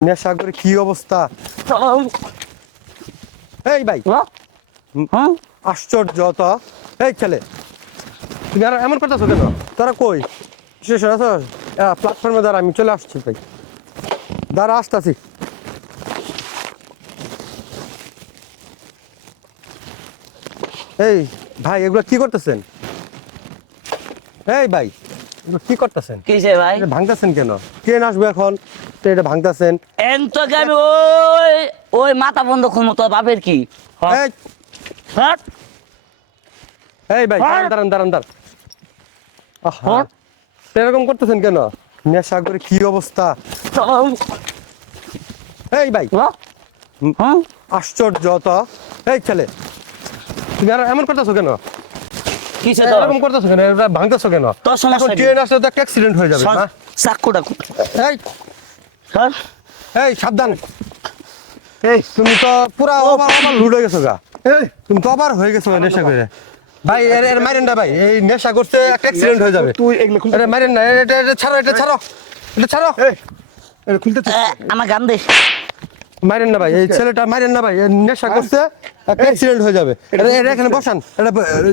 নেশা করে কি অবস্থা? এই ভাই, আশ্চর্য তো। এই ছেলে, তুমি আর এমন করতেছো কেন? তোরা কই শেষ আছো? প্ল্যাটফর্মে দাঁড়া, আমি চলে আসছি ভাই। দাঁড়া, আসতেছি। এই ভাই, এগুলো কি করতেছেন? এই ভাই, এগুলো কি করতেছেন? কিসে ভাই? এটা ভাঙতেছেন কেন? ট্রেন আসবে এখন, তো এটা ভাঙতেছেন। এন তো আমি ওই ওই মাথা বন্ধ খুলমো তোর বাপের কি? এই হ্যাঁ এই ভাই, দাঁড়ান দাঁড়ান দাঁড়ান দাঁড়ান। আহা, এরকম করতেছেন কেন? নেশা করে কি অবস্থা? এই ভাই, আশ্চর্য তো। এই ছেলে, তুমি আর এমন করতেছো কেন? কিসে এরকম করতেছো কেন? এটা ভাঙতেছো কেন? তোর সমস্যা কি? ট্রেন আসলে তো একটা অ্যাক্সিডেন্ট হয়ে যাবে না? চাকুটা এই হ্যাঁ এই সাবধান। এই তুমি তো পুরা ওভার লুট হয়ে গেছো গা। তুমি তো আবার হয়ে গেছো নেশা করে। ভাই এর মারেন না ভাই, এই নেশা করতে একটা অ্যাক্সিডেন্ট হয়ে যাবে। তুই এগুলো খুলতে মারেন না, এটা ছাড়ো, এটা ছাড়ো, এটা ছাড়ো। এটা খুলতে আমার গান দে। মারেন না ভাই, এই ছেলেটা মারেন না ভাই, নেশা করতে একটা অ্যাক্সিডেন্ট হয়ে যাবে। এটা এখানে বসান, এটা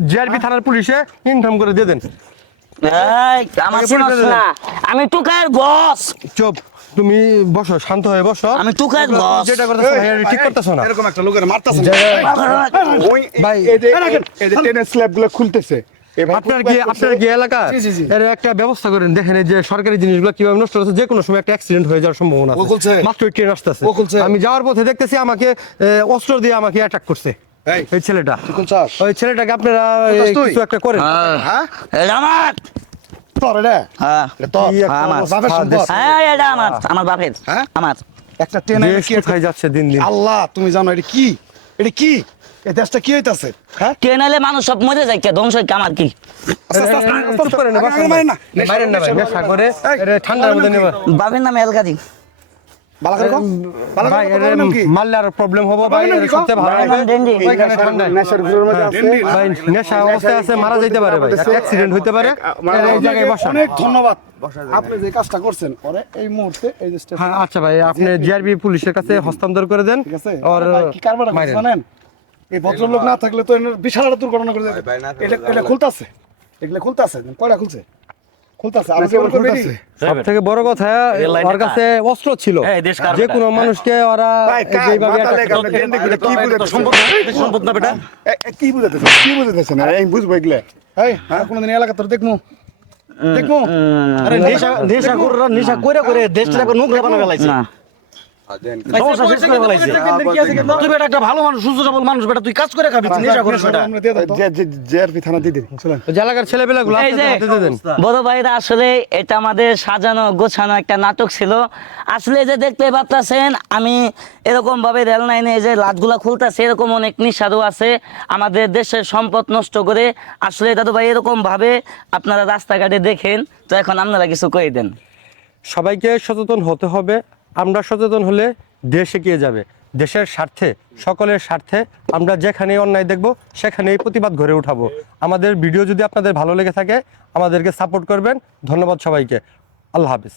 জিআরবি থানার পুলিশে ইনফর্ম করে দিয়ে দেন। এই আমার চিনস না, আমি টুকার বস। চুপ, তুমি বসো, শান্ত হয়ে বসো। আমি টুকার বস। যেটা করতেছো ভাই, এটা ঠিক করতেছো না। এরকম একটা লোকের মারতাছেন ওই ভাই, এই যে টেনের স্ল্যাবগুলো খুলতেছে। আপনার কি এলাকা জি। এর একটা ব্যবস্থা করেন, দেখেন এই যে সরকারি জিনিসগুলো কিভাবে নষ্ট হচ্ছে। যে কোনো সময় একটা অ্যাক্সিডেন্ট হয়ে যাওয়ার সম্ভাবনা ও খুলছে। আছে। মাত্র ট্রেন আসতেছে, ও খুলছে। আমি যাওয়ার পথে দেখতেছি আমাকে অস্ত্র দিয়ে আমাকে অ্যাটাক করছে এই ছেলেটা। কোন চাস ওই ছেলেটাকে আপনারা তুই? কিছু একটা করেন। হ্যাঁ এটা আমার। তোর রে হ্যাঁ এটা তোর কি একটা আমার বাপের অবস্থা সম্পদ। দেশে। হ্যাঁ এটা আমার বাপের। হ্যাঁ? আমার একটা ট্রেনে দেশ কোথায় যাচ্ছে দিন দিন। আল্লাহ তুমি জানো এটা কি? এটা কি? এই দেশটা কি হইতাছে? হ্যাঁ ট্রেন এলে মানুষ সব মরে যায় কে, ধ্বংস হয় কে, আমার কি? চুপ করেন না, বসেন ভাই। মারেন না ভাই, নেশা করে এটা ঠান্ডার মধ্যে নেবা। বাপের নামে এলগাদি। বালা করে কম বালা ভাই করে এর নাম কি? মারলে আর প্রবলেম হবে ভাই, বাবার নাম এর কি কও? সবচেয়ে ভালো বাবার নাম হবে ডেন্ডি। ওইখানে ঠান্ডায়। নেশার ঘরের মধ্যে আছে ভাই নেশা অবস্থায় আছে, মারা যাইতে পারে ভাই, একটা অ্যাক্সিডেন্ট হইতে পারে। এই জায়গায় বসা। অনেক ধন্যবাদ আপনি যে কাজটা করছেন পরে এই মুহূর্তে এই যে স্টেশন হ্যাঁ আচ্ছা ভাই, আপনি জিআরবি পুলিশের কাছে হস্তান্তর করে দেন। ঠিক আছে আর ভাই, কি কারবারটা মাইরেন। জানেন এই ভদ্রলোক না থাকলে তো এর বিশাল একটা দুর্ঘটনা করে যেত। এটা খুলতাছে এগুলা খুলতাছে কয়টা খুলছে খুলতাছে আর কেবল খুলতাছে সবথেকে বড় কথা, ওর কাছে অস্ত্র ছিল। যে কোনো মানুষকে ওরা ভাই যেভাবে মাথা attack লেগে করতে- আপনি দেখতে কি বুঝাতে সম্পদ না বেটা কি বুঝাতেছেন আমি বুঝবো এগুলা এই আর কোনদিন এলাকা তোর দেখমু আরে নেশা করে দেশটা এখন নোংরা বানাবে ফেলাইছে। না সমস্যা শেষ করে ফেলাইছে। তুই বেটা একটা ভালো মানুষ, সুস্থ সবল মানুষ বেটা, তুই কাজ করে খাবি, তুই নেশা করিস বেটা। আমরা দিয়ে দাও জেআরপি থানা দিয়ে দিন চলেন ওই যে এলাকার ছেলেপেলেগুলো এই যে হাতে দিয়ে দেন। বড় ভাইরা, আসলে এটা আমাদের সাজানো গোছানো একটা নাটক ছিল। আসলে যে দেখতে পাচ্ছেন আমি এরকম ভাবে রেল লাইনে যে লাটগুলা খুলতেছে, এরকম অনেক নিঃসাধু আছে আমাদের দেশের সম্পদ নষ্ট করে। আসলে দাদু ভাই এরকম ভাবে আপনারা রাস্তাঘাটে দেখেন, তো এখন আপনারা কিছু কয়ে দেন। সবাইকে সচেতন হতে হবে। আমরা সচেতন হলে দেশ এগিয়ে যাবে। দেশের স্বার্থে, সকলের স্বার্থে আমরা যেখানে অন্যায় দেখব সেখানেই প্রতিবাদ গড়ে উঠাবো। আমাদের ভিডিও যদি আপনাদের ভালো লেগে থাকে আমাদেরকে সাপোর্ট করবেন। ধন্যবাদ সবাইকে। আল্লাহ হাফিজ।